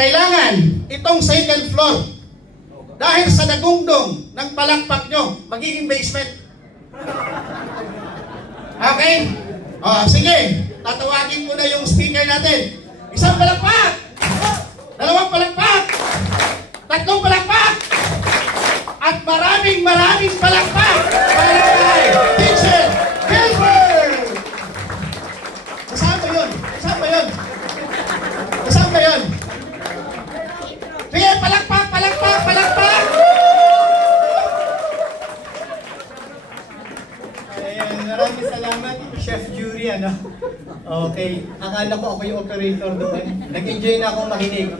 kinakailangan itong second floor. Dahil sa nagungdong ng palakpak nyo, magiging basement. Okay? O, sige. Tatawagin ko na yung speaker natin. Isang palakpak! Dalawang palakpak! Tatlong palakpak! At maraming palakpak! Para kay Teacher Gilbert! Kasama yun? Kasama yun? Kasama yun? Sige, palakpak! Palakpak! Palakpak! Ayan, maraming salamat, Chef Jury, ano? Okay, akala ko ako yung operator doon. Nag-enjoy na akong makinig.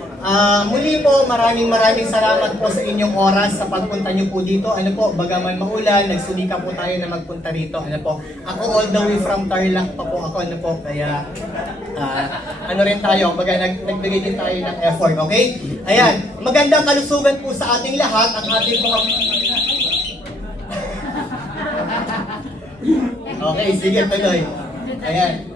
Muli po, maraming salamat po sa inyong oras sa pagpunta nyo po dito. Ano po, bagaman maulan, nagsulika po tayo na magpunta rito. Ano po, ako all the way from Tarlac pa po ako, ano po, kaya ano rin tayo, nagbigay din tayo ng effort, okay? Ayan, magandang kalusugan po sa ating lahat, ang ating mga... Okay, sige, tuloy. Ayan.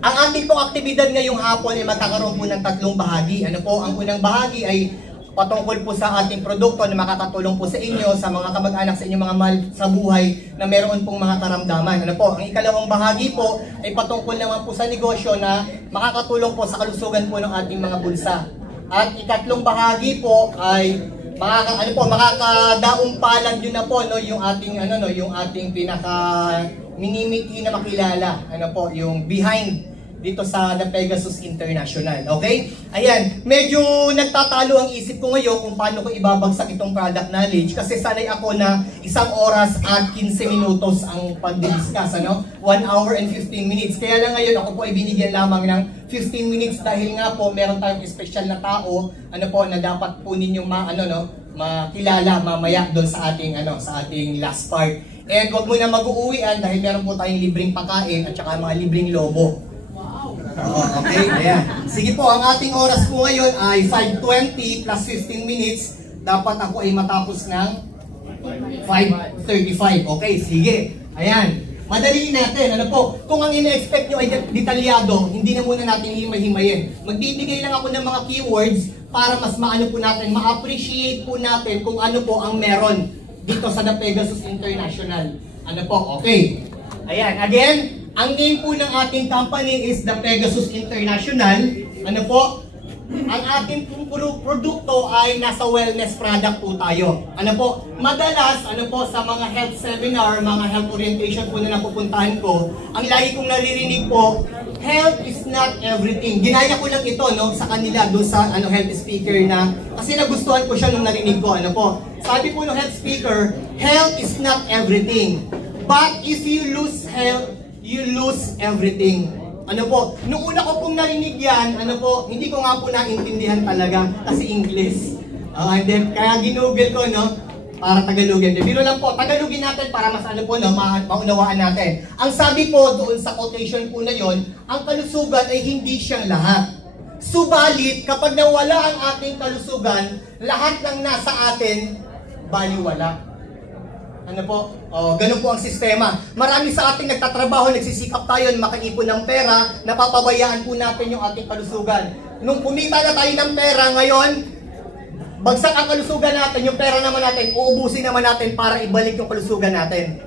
Ang ating pong aktibidad ngayong hapon ay magkakaroon po ng tatlong bahagi. Ano po? Ang unang bahagi ay patungkol po sa ating produkto na makakatulong po sa inyo, sa mga kamag-anak, sa inyong mga mahal sa buhay na meron pong mga karamdaman. Ano po? Ang ikalawang bahagi po ay patungkol naman po sa negosyo na makakatulong po sa kalusugan po ng ating mga bulsa. At ikatlong bahagi po ay makakadaong palad yun na po, no, yung ating yung ating pinaka minimiti na makilala, ano po, yung behind dito sa The Pegasus International. Okay? Ayan, medyo nagtatalo ang isip ko ngayon kung paano ko ibabagsak itong product knowledge kasi sanay ako na 1 oras at 15 minutos ang pag-discuss, ano? 1 hour and 15 minutes. Kaya lang ngayon ako po ay binigyan lamang ng 15 minutes dahil nga po meron tayong special na tao, ano po, na dapat po ninyong makilala mamaya doon sa ating last part. And wag mo na mag-uuwian dahil meron po tayong libreng pagkain at saka mga libreng lobo. Okay, ayan. Sige po, ang ating oras po ngayon ay 5:20 plus 15 minutes. Dapat ako ay matapos ng 5:35. Okay, sige. Ayan. Madaliin natin. Ano po? Kung ang ina-expect nyo ay detalyado, hindi na muna natin himay-himayin. Magbibigay lang ako ng mga keywords para mas maano po natin, ma-appreciate po natin kung ano po ang meron dito sa The Pegasus International. Ano po? Okay. Ayan. Again, ang name po ng ating company is The Pegasus International. Ano po? Ang ating produkto ay nasa wellness product po tayo. Ano po? Madalas, sa mga health seminar, mga health orientation po na napupuntahan ko, ang lagi kong naririnig po, health is not everything. Ginaya ko lang ito, no, sa kanila, doon sa health speaker na, kasi nagustuhan ko siya nung narinig ko. Ano po? Sabi po ng health speaker, health is not everything. But if you lose health, you lose everything. Ano po, nung una ko pong narinig yan, hindi ko nga po naintindihan talaga kasi English. And then, kaya ginugol ko, no, para Tagalogin. Biro lang po, Tagalogin natin para mas maunawaan natin. Ang sabi po doon sa quotation po na yon, ang kalusugan ay hindi siyang lahat. Subalit, kapag nawala ang ating kalusugan, lahat ng nasa atin, baliwala. Ano po? Ganun po ang sistema. Marami sa ating nagtatrabaho, nagsisikap tayo, makaipon ng pera, napapabayaan po natin yung ating kalusugan. Nung kumita na tayo ng pera, ngayon, bagsak ang kalusugan natin, yung pera naman natin, uubusin naman natin para ibalik yung kalusugan natin.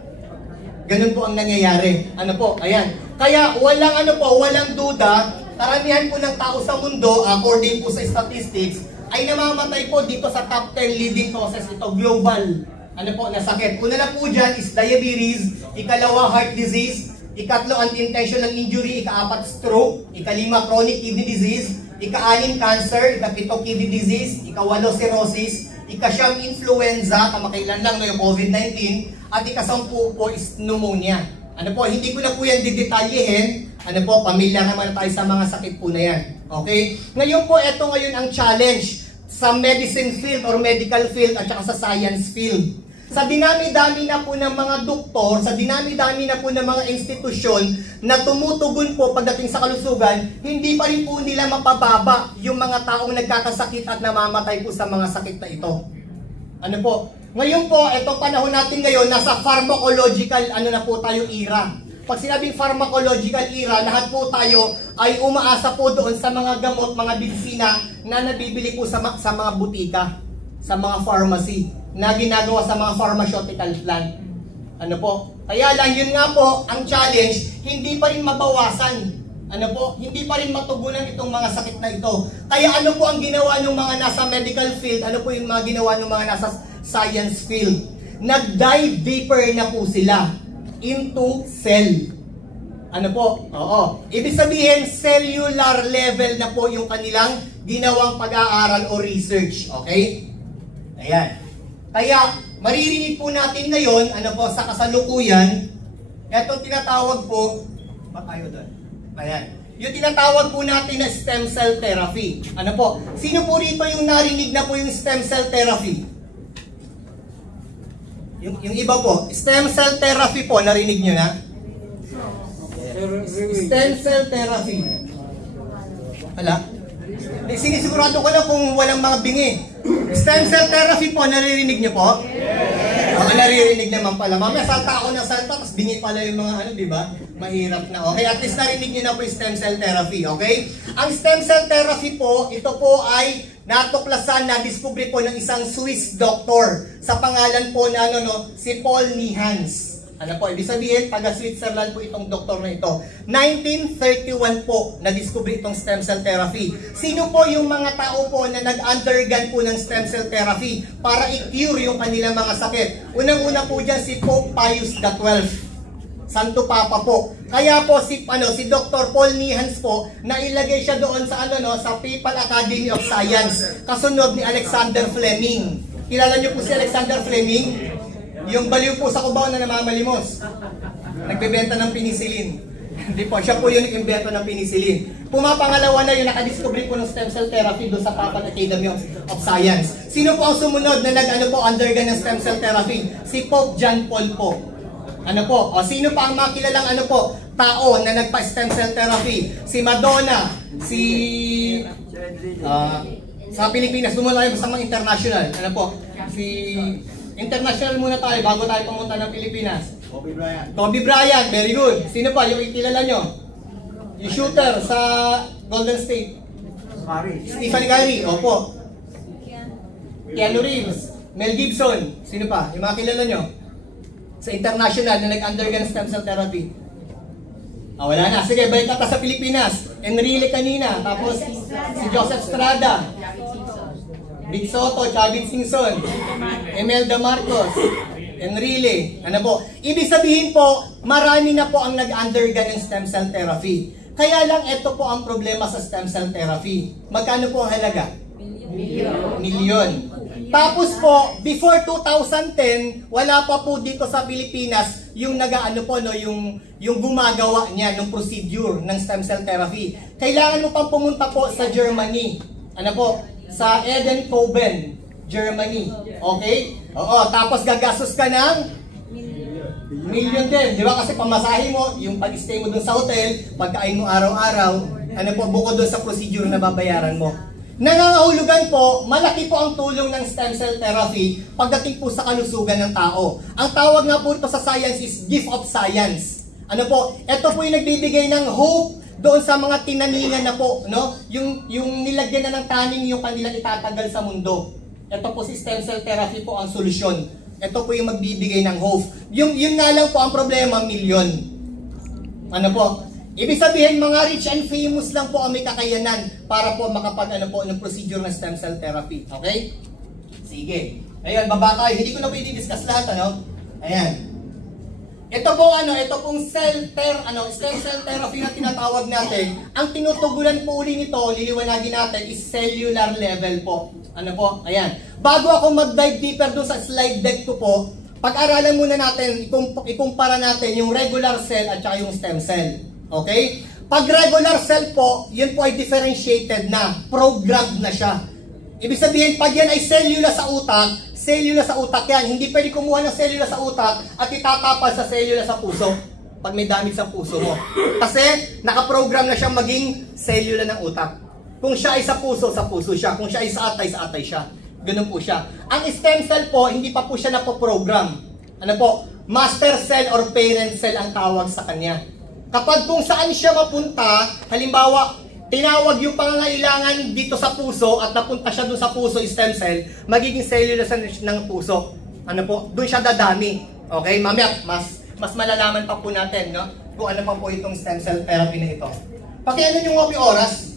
Ganun po ang nangyayari. Ano po? Ayan. Kaya walang duda, karamihan po ng tao sa mundo, according po sa statistics, ay namamatay po dito sa top 10 leading causes ito, global. Na sakit. Una na po dyan is diabetes, ikalawa heart disease, ikatlo unintentional injury, ikaapat stroke, ikalima chronic kidney disease, ika-6 cancer, ikapito kidney disease, ikawalo cirrhosis, ikasyam influenza, kamakailan lang yung COVID-19, at ika-10 po is pneumonia. Hindi ko na po yan didetalyehin. Pamilya naman tayo sa mga sakit po na yan. Okay? Ngayon po, ito ngayon ang challenge sa medicine field or medical field at saka sa science field. Sa dinami-dami na po ng mga doktor, sa dinami-dami na po ng mga institusyon na tumutugon po pagdating sa kalusugan, hindi pa rin po nila mapababa yung mga taong nagkakasakit at namamatay po sa mga sakit na ito. Ngayon po, itong panahon natin ngayon, nasa pharmacological na po tayo era. Pag sinabing pharmacological era, lahat po tayo ay umaasa po doon sa mga gamot, mga medisina na nabibili po sa mga butika, sa mga pharmacy, na ginagawa sa mga pharmaceutical plant. Ano po? Kaya lang, yun nga po, ang challenge, hindi pa rin mabawasan. Ano po? Hindi pa rin matugunan itong mga sakit na ito. Kaya ano po ang ginawa ng mga nasa medical field? Ano po yung mga ginawa ng mga nasa science field? Nag-dive deeper na po sila into cell. Ano po? Oo. Ibig sabihin, cellular level na po yung kanilang ginawang pag-aaral o research. Okay? Ayan. Kaya, maririnig po natin ngayon, ano po, sa kasalukuyan, etong tinatawag po, tayo doon. Ayan. Yung tinatawag po natin na stem cell therapy. Ano po? Sino po rito yung narinig na po yung stem cell therapy? Yung iba po, stem cell therapy po, narinig nyo na? Stem cell therapy. Hala? Sinisigurado ko lang kung walang mga bingi. Stem cell therapy po, naririnig nyo po? Oo, naririnig naman pala. Mamaya salta ako ng salta, tapos bingi pala yung mga ano, di ba? Mahirap na. Okay, at least narinig nyo na po yung stem cell therapy, okay? Ang stem cell therapy po, ito po ay natuklasan, na-discovery po ng isang Swiss doctor sa pangalan po na si Paul Nihans. Ano po, ibig sabihin, taga-Switzerland po itong doktor na ito. 1931 po, na-discover itong stem cell therapy. Sino po yung mga tao po na nag-undergone po ng stem cell therapy para i-cure yung kanilang mga sakit? Unang-una po dyan si Pope Pius XII. Santo Papa po. Kaya po si Dr. Paul Nihans po, nailagay siya doon sa sa Papal Academy of Science, kasunod ni Alexander Fleming. Kilala niyo po si Alexander Fleming? Yung baliw po sa Cubao na namamalimos. Nagbebenta ng penicillin. Hindi po, siya po yung nag-imbento ng penicillin. Pumapangalawa na yung nakadiscovery po ng stem cell therapy doon sa Papal Academy of Science. Sino po ang sumunod na undergo ng stem cell therapy? Si Pope John Paul po. Ano po? O sino pa ang makilalang tao na nagpa-stem cell therapy? Si Madonna, sa Pilipinas, dumula tayo sa mga international. Ano po? International muna tayo bago tayo pumunta ng Pilipinas. Kobe Bryant. Kobe Bryant, very good. Sino pa yung ikilala nyo? Yung shooter sa Golden State. Stephen Curry, opo. Keanu Reeves, Mel Gibson. Sino pa? Yung mga kilala nyo? Sa international na nag-undergo ng stem cell therapy. Wala na. Sige, balik ka sa Pilipinas. Enrile kanina. Tapos si Joseph Estrada. Big Soto, Chavit Singson, Imelda Marcos, Enrile. Ano po? Ibig sabihin po, marami na po ang nag-undergo ng stem cell therapy. Kaya lang, ito po ang problema sa stem cell therapy. Magkano po ang halaga? Milyon. Tapos po, before 2010, wala pa po dito sa Pilipinas yung yung gumagawa niya ng procedure ng stem cell therapy. Kailangan mo pang pumunta po sa Germany. Ano po? Sa Edenkoben, Germany. Okay? Oo, tapos gagastos ka ng milyon din. Di ba? Kasi pamasahe mo, yung pag-stay mo dun sa hotel, pagkain mo araw-araw, bukod dun sa procedure na babayaran mo. Nangangahulugan po, malaki po ang tulong ng stem cell therapy pagdating po sa kalusugan ng tao. Ang tawag nga po ito sa science is gift of science. Ano po? Ito po yung nagbibigay ng hope doon sa mga tinaningan na po, yung nilagyan na ng taning yung kanilang itatagal sa mundo. Ito po si stem cell therapy po ang solusyon. Ito po yung magbibigay ng hope. Yun nga lang po ang problema, milyon. Ano po? Ibig sabihin, mga rich and famous lang po ang may kakayanan para po ng procedure ng stem cell therapy. Okay? Sige. Ayan, baba tayo. Hindi ko na pwede discuss lahat, Ayan. Ito pong stem cell therapy na tinatawag natin, ang tinutugunan po uli nito, liliwanagin natin, is cellular level po. Ano po? Ayan. Bago ako mag-dive deeper doon sa slide deck ko po, pag-aralan muna natin, ikumpara natin yung regular cell at saka yung stem cell. Okay? Pag regular cell po, yun po ay differentiated na, programmed na siya. Ibig sabihin, pag yan ay cellula sa utak yan. Hindi pwede kumuha ng cellula sa utak at itatapal sa cellula sa puso pag may damage sa puso mo. Kasi nakaprogram na siyang maging cellula ng utak. Kung siya ay sa puso siya. Kung siya ay sa atay siya. Ganun po siya. Ang stem cell po, hindi pa po siya napoprogram. Ano po? Master cell or parent cell ang tawag sa kanya. Kapag kung saan siya mapunta, halimbawa, tinawag yung pangangailangan dito sa puso at napunta siya doon sa puso, stem cell, magiging cellulose ng puso. Ano po? Doon siya dadami. Okay? Mamaya, mas malalaman pa po natin, no? Kung ano pa po itong stem cell therapy na ito. Pakiano yung Wapi oras.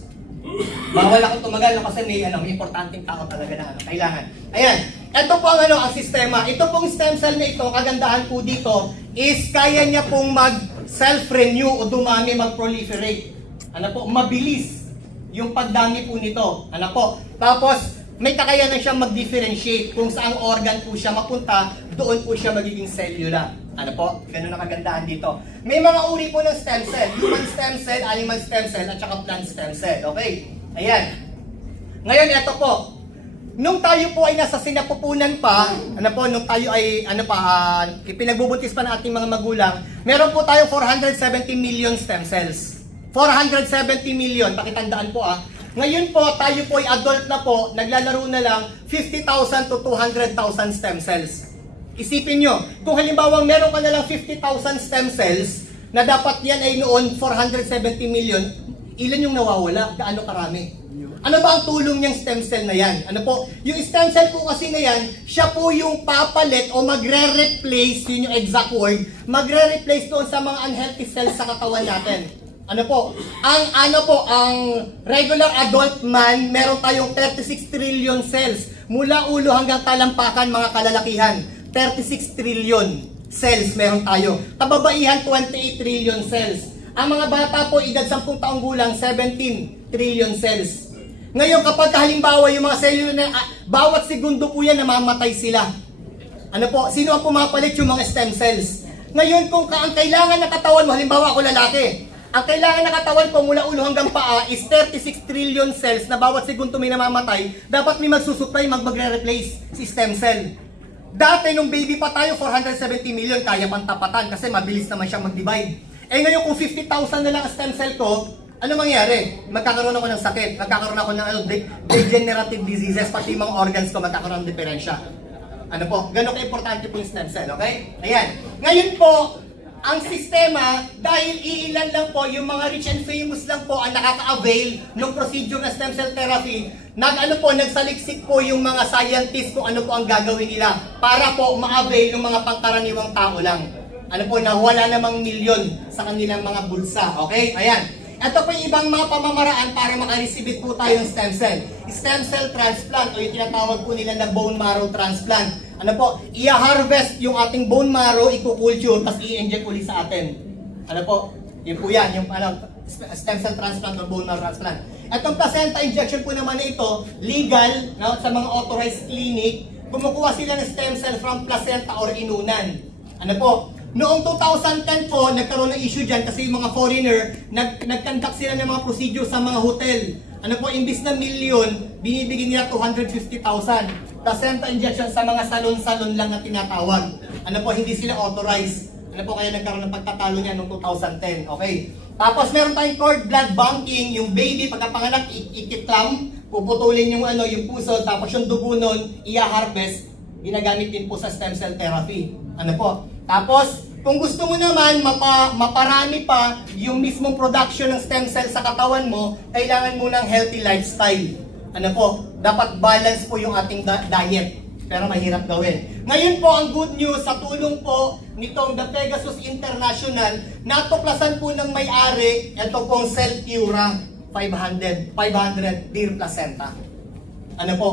Bawal ako tumagal kasi may importanteng tao talaga na kailangan. Ayan. Ito po ang sistema. Ito pong stem cell na ito, kagandahan po dito is kaya niya pong mag-self-renew o dumami, mag-proliferate. Ano po, mabilis yung pagdami po nito. Ano po, tapos may kakayanan siyang mag-differentiate kung saang organ po siya mapunta, doon po siya magiging cellular. Ano po, ganun ang kagandahan dito. May mga uri po ng stem cell, human stem cell, animal stem cell, at saka plant stem cell. Okay, ayan. Ngayon, ito po. Nung tayo po ay nasa sinapupunan pa, ano po, nung tayo ay, ipinagbubuntis pa ng ating mga magulang, meron po tayo 470 million stem cells. 470 million, pakitandaan po Ngayon po, tayo po ay adult na po, naglalaro na lang 50,000 to 200,000 stem cells. Isipin nyo, kung halimbawa meron ka na lang 50,000 stem cells, na dapat yan ay noon 470 million, ilan yung nawawala? Gaano karami? Ano ba ang tulong niyang stem cell na yan? Ano po? Yung stem cell po kasi na yan, siya po yung papalit o magre-replace, yun yung exact word, magre-replace doon sa mga unhealthy cells sa katawan natin. Ang regular adult man, meron tayong 36 trillion cells. Mula ulo hanggang talampakan, mga kalalakihan. 36 trillion cells meron tayo. Kababaihan, 28 trillion cells. Ang mga bata po, edad 10 taong gulang, 17 trillion cells. Ngayon, kapag halimbawa yung mga cellular na, bawat segundo po yan, namamatay sila. Ano po? Sino ang pumapalit? Yung mga stem cells. Ngayon, kung ang kailangan na katawan mo, halimbawa ako lalaki, ang kailangan na katawan ko mula ulo hanggang paa is 36 trillion cells na bawat segundo may namamatay, dapat may magsusupply, magre-replace si stem cell. Dati nung baby pa tayo, 470 million, kaya pang tapatan kasi mabilis naman siyang mag-divide. Eh ngayon kung 50,000 na lang ang stem cell ko, ano mangyari? Magkakaroon ako ng sakit, magkakaroon ako ng degenerative diseases, pati mga organs ko magkakaroon ng diferensya. Ano po? Ganun ka-importante po yung stem cell, okay? Ayan. Ngayon po, ang sistema, dahil iilan lang po, yung mga rich and famous lang po ang nakaka-avail ng procedure na stem cell therapy, nagsaliksik po yung mga scientists kung ano po ang gagawin nila para po ma-avail ng mga pangkaraniwang tao lang. Ano po, na wala namang milyon sa kanilang mga bulsa. Okay? Ayan. Ito po yung ibang mga pamamaraan para makareceive po tayo ng stem cell. Stem cell transplant o yung tinatawag po nila na bone marrow transplant. Ano po, i-harvest yung ating bone marrow, i-culture, tapos i-inject ulit sa atin. Ano po, yun po yan, yung stem cell transplant or bone marrow transplant. Itong placenta injection po naman na ito, legal, no, sa mga authorized clinic, kumukuha sila ng stem cell from placenta or inunan. Ano po, noong 2010 po, nagkaroon ng issue dyan kasi yung mga foreigner, nag-conduct sila ng mga procedure sa mga hotel. Ano po, imbis na milyon, binibigyan nila 250,000. Placenta injection sa mga salon-salon lang na tinatawag. Ano po, hindi sila authorized. Ano po, kaya nagkaroon ng pagtatalo niya noong 2010. Okay. Tapos meron tayong cord blood banking, yung baby pagkapanganak ikitlam, puputulin yung yung puso, tapos yung dugo nun, i-harvest, ginagamit din po sa stem cell therapy. Ano po? Tapos, kung gusto mo naman maparami pa yung mismong production ng stem cell sa katawan mo, kailangan mo ng healthy lifestyle. Ano po, dapat balance po yung ating diet. Pero mahirap gawin. Ngayon po, ang good news, sa tulong po nitong The Pegasus International, natuklasan po ng may-ari, ito pong Celtura 500 deer placenta. Ano po?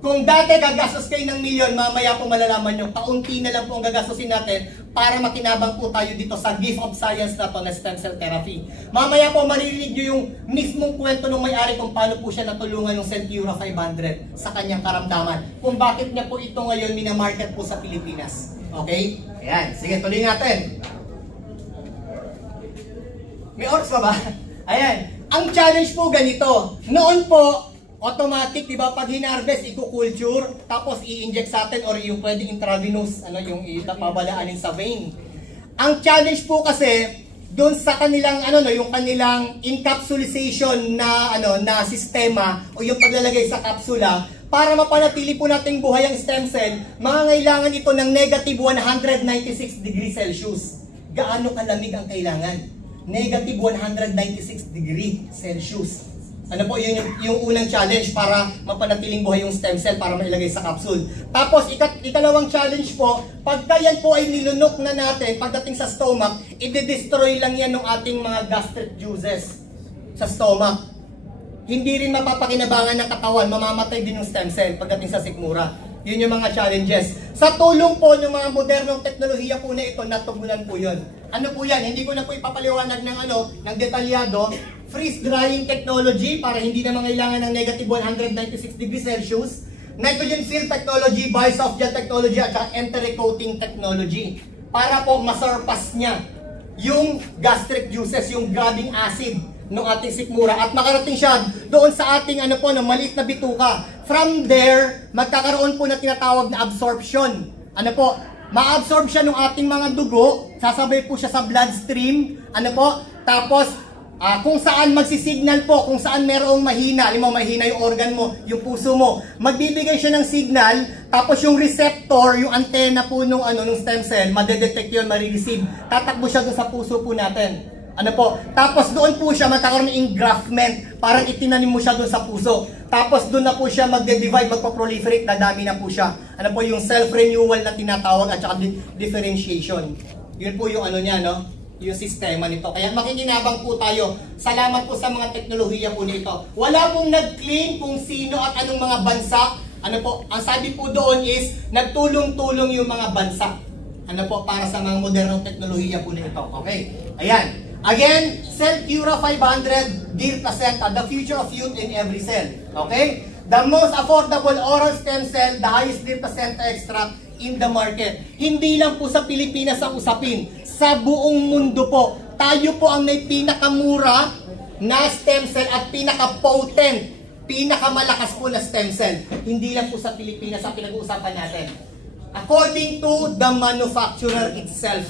Kung dati gagastos kayo ng milyon, mamaya po malalaman nyo, kaunti na lang po ang gagastusin natin para makinabang po tayo dito sa gift of science na to na stem cell therapy. Mamaya po maririnig nyo yung mismong kwento ng may-ari kung paano po siya natulungan ng Celtura 500 sa kanyang karamdaman. Kung bakit niya po ito ngayon minamarket po sa Pilipinas. Okay? Ayan. Sige, tuloy natin. May oras pa ba? Ayan. Ang challenge po ganito. Noon po, automatic, di ba, pag hinarvest, i-culture, tapos i-inject sa atin or yung pwedeng intravenous, yung ipabalaanin sa vein. Ang challenge po kasi, doon sa kanilang, yung kanilang encapsulation na, na sistema, o yung paglalagay sa kapsula, para mapanatili po nating buhay ang stem cell, mangangailangan ito ng negative 196 degrees Celsius. Gaano kalamig ang kailangan? Negative 196 degrees Celsius. Ano po, yun yung unang challenge para mapanatiling buhay yung stem cell para mailagay sa capsule. Tapos, ikalawang challenge po, pagka yan po ay nilunok na natin, pagdating sa stomach, i-destroy lang yan ng ating mga gastric juices sa stomach. Hindi rin mapapakinabangan ng katawan, mamamatay din yung stem cell pagdating sa sikmura. Yun yung mga challenges. Sa tulong po ng mga modernong teknolohiya po na ito, natugunan po yun. Ano po yan? Hindi ko na po ipapaliwanag ng detalyado. Freeze drying technology para hindi na mangailangan ng negative 196 degrees Celsius. Nitrogen fill technology, bisoft gel technology, at enteric-coating technology. Para po masurpass niya yung gastric juices, yung grabing acid ng ating sikmura at makarating siya doon sa ating maliit na bituka. From there, magkakaroon po na tinatawag na absorption. Ma-absorb siya ng ating mga dugo, sasabay po siya sa bloodstream, tapos kung saan magsisignal po, kung saan merong mahina, mahina yung organ mo, yung puso mo, magbibigay siya ng signal, tapos yung receptor, yung antena po nung stem cell, madedetect yun, marireceive, tatakbo siya doon sa puso po natin. Tapos doon po siya magkakaroon ng engraftment, parang itinanim mo siya doon sa puso. Tapos doon na po siya magde-divide, magpa-proliferate, dadami na po siya. Yung self-renewal na tinatawag at saka differentiation. Yun po yung yung sistema nito. Kaya makikinabang po tayo. Salamat po sa mga teknolohiya po nito. Wala pong nag-claim kung sino at anong mga bansa. Ang sabi po doon is, nagtulong-tulong yung mga bansa. Para sa mga modernong teknolohiya po nito. Okay? Ayan. Again, Celcura 500, Deer Placenta, the future of youth in every cell. Okay? The most affordable oral stem cell, the highest Deer Placenta extract in the market. Hindi lang po sa Pilipinas ang usapin. Sa buong mundo po. Tayo po ang may pinakamura na stem cell at pinaka-potent, pinakamalakas po na stem cell. Hindi lang po sa Pilipinas ang pinag-uusapan natin. According to the manufacturer itself.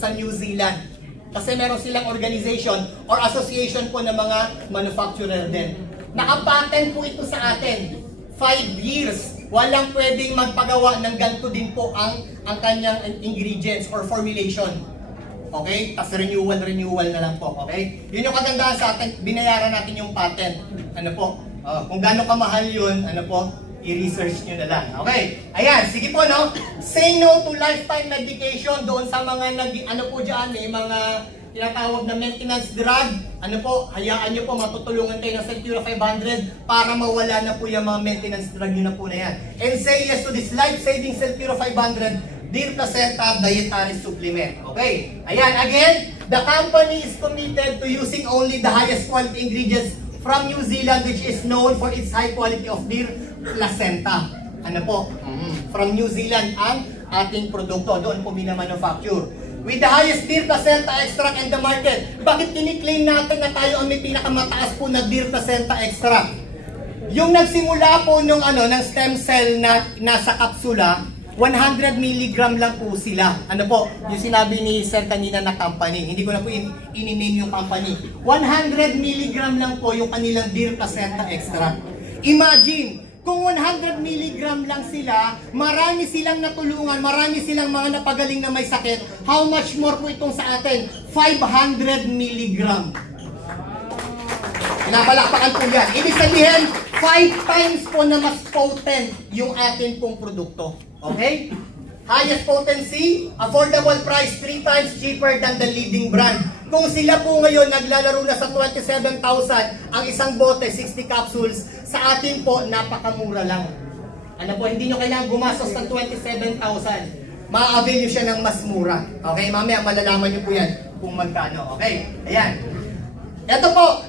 Sa New Zealand. Kasi meron silang organization or association po ng mga manufacturer din. Nakapatent po ito sa atin. 5 years. Walang pwedeng magpagawa ng ganito din po ang kanyang ingredients or formulation. Okay? Tapos renewal na lang po. Okay? Yun yung kagandahan sa atin. Binayaran natin yung patent. Kung gaano kamahal yun, i-research nyo na lang. Okay? Ayan, sige po, Say no to lifetime medication doon sa mga may mga tinatawag na maintenance drug. Hayaan nyo po, matutulungan kayo ng Celcura 500 para mawala na po yung mga maintenance drug nyo na po na yan. And say yes to this life-saving Celcura 500 Deer Placenta dietary supplement. Okay? Ayan, again, the company is committed to using only the highest quality ingredients from New Zealand, which is known for its high quality of deer placenta. From New Zealand ang ating produkto. Doon po minamanufacture. With the highest deer placenta extract in the market. Bakit kiniklaim natin na tayo ang may pinakamataas po na deer placenta extract? Yung nagsimula po ng stem cell na nasa kapsula, 100 mg lang po sila. Yung sinabi ni Sir kanina na company. Hindi ko na po in-name yung company. 100 mg lang po yung kanilang deer placenta extract. Imagine, kung 100 mg lang sila, marami silang natulungan, marami silang mga napagaling na may sakit. How much more po itong sa atin? 500 mg. Pinapalakpakan po yan. Ibig sabihin, 5 times po na mas potent yung atin pong produkto. Okay? Highest potency, affordable price, 3 times cheaper than the leading brand. Kung sila po ngayon naglalaro na sa 27,000 ang isang bote, 60 capsules, sa atin po, napakamura lang. Hindi nyo kailangan gumastos ng 27,000. Ma-avail nyo siya ng mas mura. Okay? Mamaya malalaman nyo po yan kung magkano. Okay? Ayan. Ito po,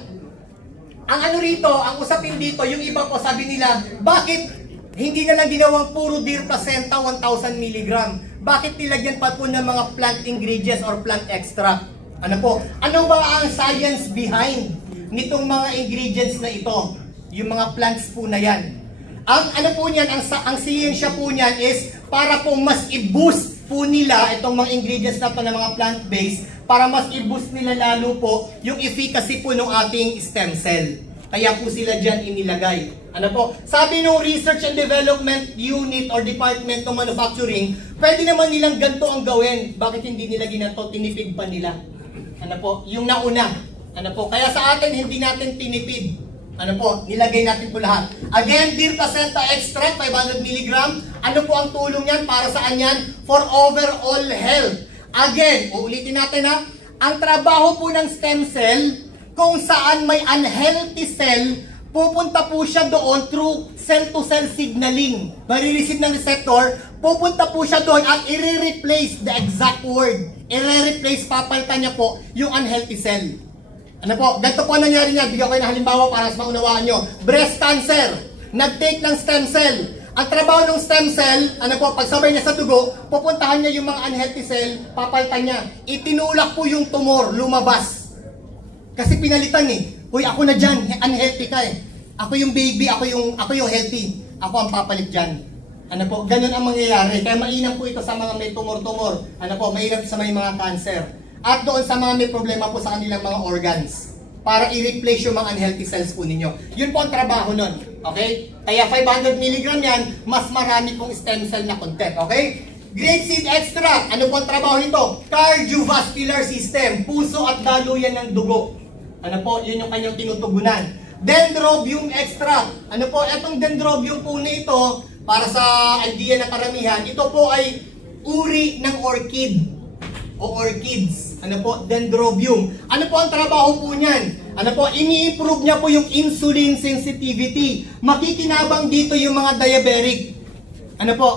ang rito, ang usapin dito, yung iba po sabi nila, bakit hindi na lang ginawang puro deer placenta 1,000 mg? Bakit nilagyan pa po ng mga plant ingredients or plant extract? Ano ba ang science behind nitong mga ingredients na ito? Yung mga plants po na yan. Ang siyensya po niyan is para po mas i-boost po nila itong mga ingredients na ito ng mga plant-based, para mas i-boost nila lalo po yung efficacy po ng ating stem cell. Kaya po sila dyan inilagay. Sabi ng Research and Development Unit or Department ng Manufacturing, pwede naman nilang ganito ang gawin. Bakit hindi nila ginanto? Tinipid pa nila. Yung nauna. Ano po, kaya sa atin hindi natin tinipid. Ano po, nilagay natin po lahat. Again, Deer Placenta Extract, 500 mg. Ano po ang tulong yan? Para saan yan? For overall health. Again, uulitin natin ha. Ang trabaho po ng stem cell, kung saan may unhealthy cell, pupunta po siya doon through cell-to-cell signaling. Marireceive ng receptor, pupunta po siya doon at i-replace the exact word. I-replace, papalitan niya po yung unhealthy cell. Ano po, ganito po nangyari niya. Bigyan ko ng halimbawa para mas maunawaan nyo. Breast cancer, nag-take ng stem cell. Ang trabaho ng stem cell, ano po, pagsabay niya sa dugo, pupuntahan niya yung mga unhealthy cell, papalitan niya. Itinulak po yung tumor, lumabas. Kasi pinalitan eh. Uy, ako na dyan, unhealthy ka eh. Ako yung baby, ako yung healthy. Ako ang papalit dyan. Ano po, ganun ang mangyayari. Kaya mainam po ito sa mga may tumor-tumor. Ano po, mainam sa may mga cancer. At doon sa mga may problema po sa kanilang mga organs. Para i-replace yung mga unhealthy cells po ninyo. Yun po ang trabaho nun. Okay? Kaya 500 mg yan, mas marami pong stem cell na content. Okay? Grape seed extract. Ano po ang trabaho nito? Cardiovascular system. Puso at daluyan ng dugo. Ano po? Yun yung kanyang tinutugunan. Dendrobium extract. Ano po? Etong dendrobium po na ito, para sa idea ng karamihan, ito po ay uri ng orchid o orchids. Ano po? Dendrobium. Ano po ang trabaho po niyan? Ano po? Ini-improve niya po yung insulin sensitivity. Makikinabang dito yung mga diabetic. Ano po?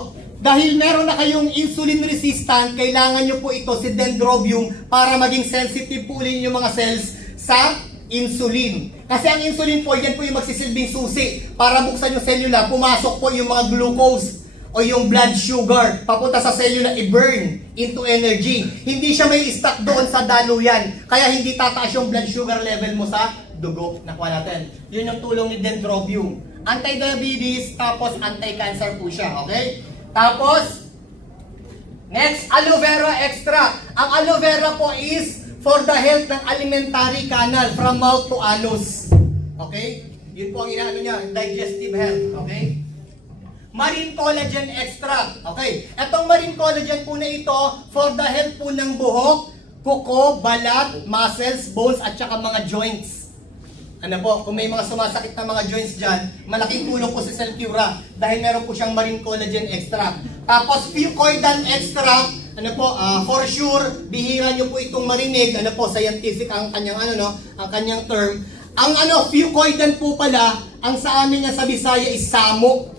Dahil meron na kayong insulin resistant, kailangan nyo po ito si dendrobium para maging sensitive po ulit yung mga cells sa insulin. Kasi ang insulin po, yan po yung magsisilbing susi para buksan yung cellula, pumasok po yung mga glucose o yung blood sugar, papunta sa cellula, i-burn into energy. Hindi siya may stock doon sa daluyan, kaya hindi tataas yung blood sugar level mo sa dugo. Nakuha natin. Yun yung tulong ni dendrobium. Anti-diabetes, tapos anti-cancer po siya. Okay? Tapos, next, aloe vera extract. Ang aloe vera po is for the health ng alimentary canal from mouth to anus. Okay? Yun po ang inaano niya, digestive health. Okay? Marine collagen extract. Okay? Etong marine collagen po na ito for the health po ng buhok, kuko, balat, muscles, bones, at saka mga joints. Ano po, kung may mga sumasakit na mga joints dyan, malaking tulong po sa Celcura dahil meron po siyang marine collagen extract. Tapos fucoidan extract, ano po, for sure, bihira nyo po itong marinig, ano po, scientific ang kanyang ang kanyang term. Ang fucoidan po pala, ang sa amin nga sa Bisaya is samo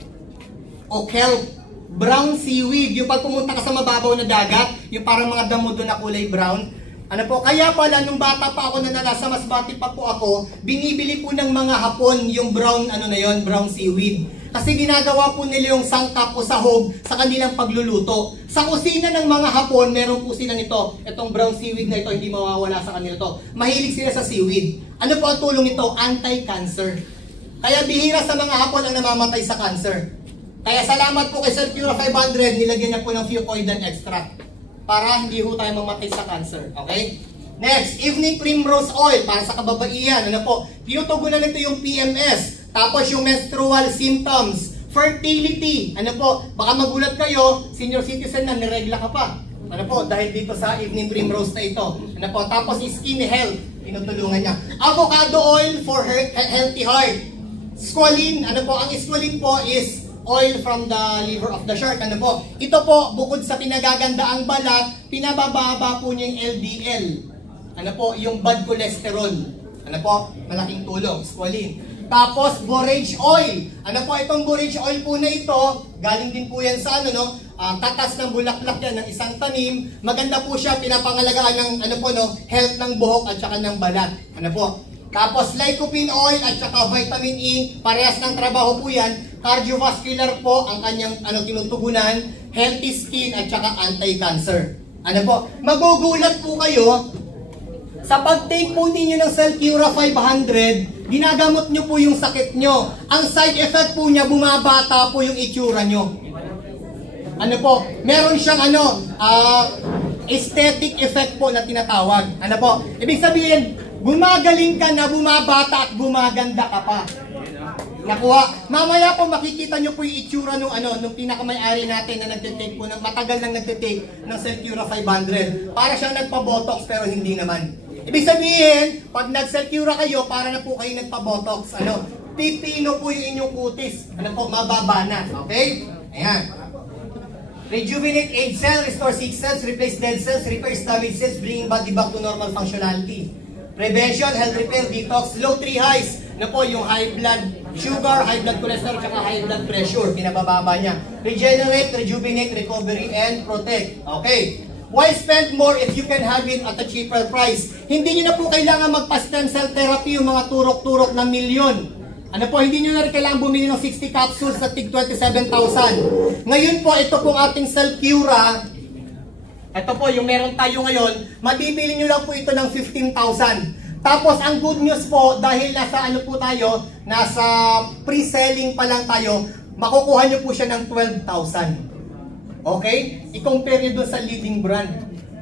o kelp, brown seaweed. Yung pag pumunta ka sa mababaw na dagat, yung parang mga damo doon na kulay brown. Ano po, kaya pala nung bata pa ako na nasa masbati pa po ako, binibili po ng mga Hapon yung brown brown seaweed. Kasi ginagawa po nila yung sangkap o sahog sa kanilang pagluluto. Sa kusina ng mga Hapon, meron po sila nito. Itong brown seaweed na ito, hindi mawawala sa kanila to. Mahilig sila sa seaweed. Ano po ang tulong nito? Anti-cancer. Kaya bihira sa mga Hapon ang namamatay sa cancer. Kaya salamat po kay Celcura 500, nilagyan niya po ng fucoidan extract para hindi ho tayo mamatay sa cancer. Okay? Next, evening primrose oil para sa kababaihan. Ano po? Tinutugunan nito yung PMS. Tapos yung menstrual symptoms. Fertility. Ano po? Baka magulat kayo, senior citizen na, niregla ka pa. Ano po? Dahil dito sa evening primrose na ito. Ano po? Tapos skin health. Tinutulungan niya. Avocado oil for healthy heart. Squalene. Ano po? Ang squalene po is oil from the liver of the shark. Ano po? Ito po, bukod sa pinagaganda ang balat, pinabababa po niya yung LDL. Ano po? Yung bad cholesterol. Ano po? Malaking tulong. Squalene. Tapos, borage oil. Ano po? Itong borage oil po na ito, galing din po yan sa katas ng bulaklak yan ng isang tanim. Maganda po siya, pinapangalagaan ng health ng buhok at saka ng balat. Ano po? Tapos lycopene oil at saka vitamin E, parehas ng trabaho po yan. Cardiovascular po ang kanyang tinutugunan, healthy skin at saka anti-cancer. Ano po? Magugulat po kayo sa pag-take po ninyo ng Celcura 500, ginagamot nyo po yung sakit nyo. Ang side effect po niya, bumabata po yung itsura nyo. Ano po? Meron siyang aesthetic effect po na tinatawag. Ano po? Ibig sabihin, gumagaling ka na, bumabata at gumaganda ka pa. Nakuha. Mamaya po makikita nyo po yung itsura nung pinakamay-ari natin na nagtitake po, matagal nang nagtitake ng Celcura 500. Para siyang nagpa-botox pero hindi naman. Ibig sabihin, pag nag-Celcura kayo, para na po kayo nagpa-botox. Pipino po yung inyong kutis. Mababa na. Okay? Ayan. Rejuvenate age cell, restore sick cells, replace dead cells, repairs damaged cells, bringing body back to normal functionality. Prevention, health repair, detox, low 3 highs. Yung high blood sugar, high blood cholesterol, tsaka high blood pressure. Pinabababa niya. Regenerate, rejuvenate, recovery, and protect. Okay. Why spend more if you can have it at a cheaper price? Hindi nyo na po kailangan magpa-stem cell therapy yung mga turok-turok na milyon. Hindi nyo na rin kailangan bumili ng 60 capsules sa tig 27,000. Ngayon po, ito pong ating Celcura. Ito po, yung meron tayo ngayon, mabibili nyo lang po ito ng 15,000. Tapos, ang good news po, dahil nasa nasa pre-selling pa lang tayo, makukuha nyo po siya ng 12,000. Okay? I-compare nyo doon sa leading brand.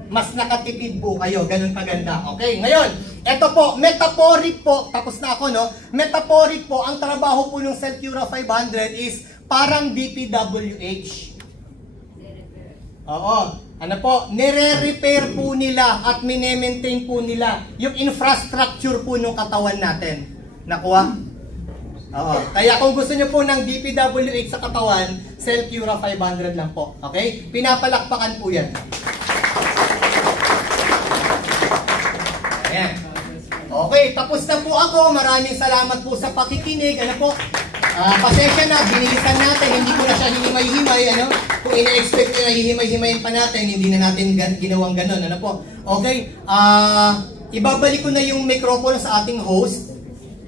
Mas nakatipid po kayo, ganun kaganda. Okay? Ngayon, ito po, metaphoric po, tapos na ako, no? Metaphoric po, ang trabaho po ng Celcura 500 is parang DPWH. Oo. Nire-repair po nila at mine-maintain po nila yung infrastructure po ng katawan natin. Nakuha? Oo. Kaya kung gusto nyo po ng DPWH sa katawan, Celcura 500 lang po. Okay? Pinapalakpakan po yan. Ayan. Okay, tapos na po ako. Maraming salamat po sa pakikinig. Pasensya na, binilisan natin, hindi ko na siya hinimay-himay, Kung ina-expect nyo na hihimay-himayin pa natin, hindi na natin ginawang ganun, Okay, ibabalik ko na yung microphone sa ating host.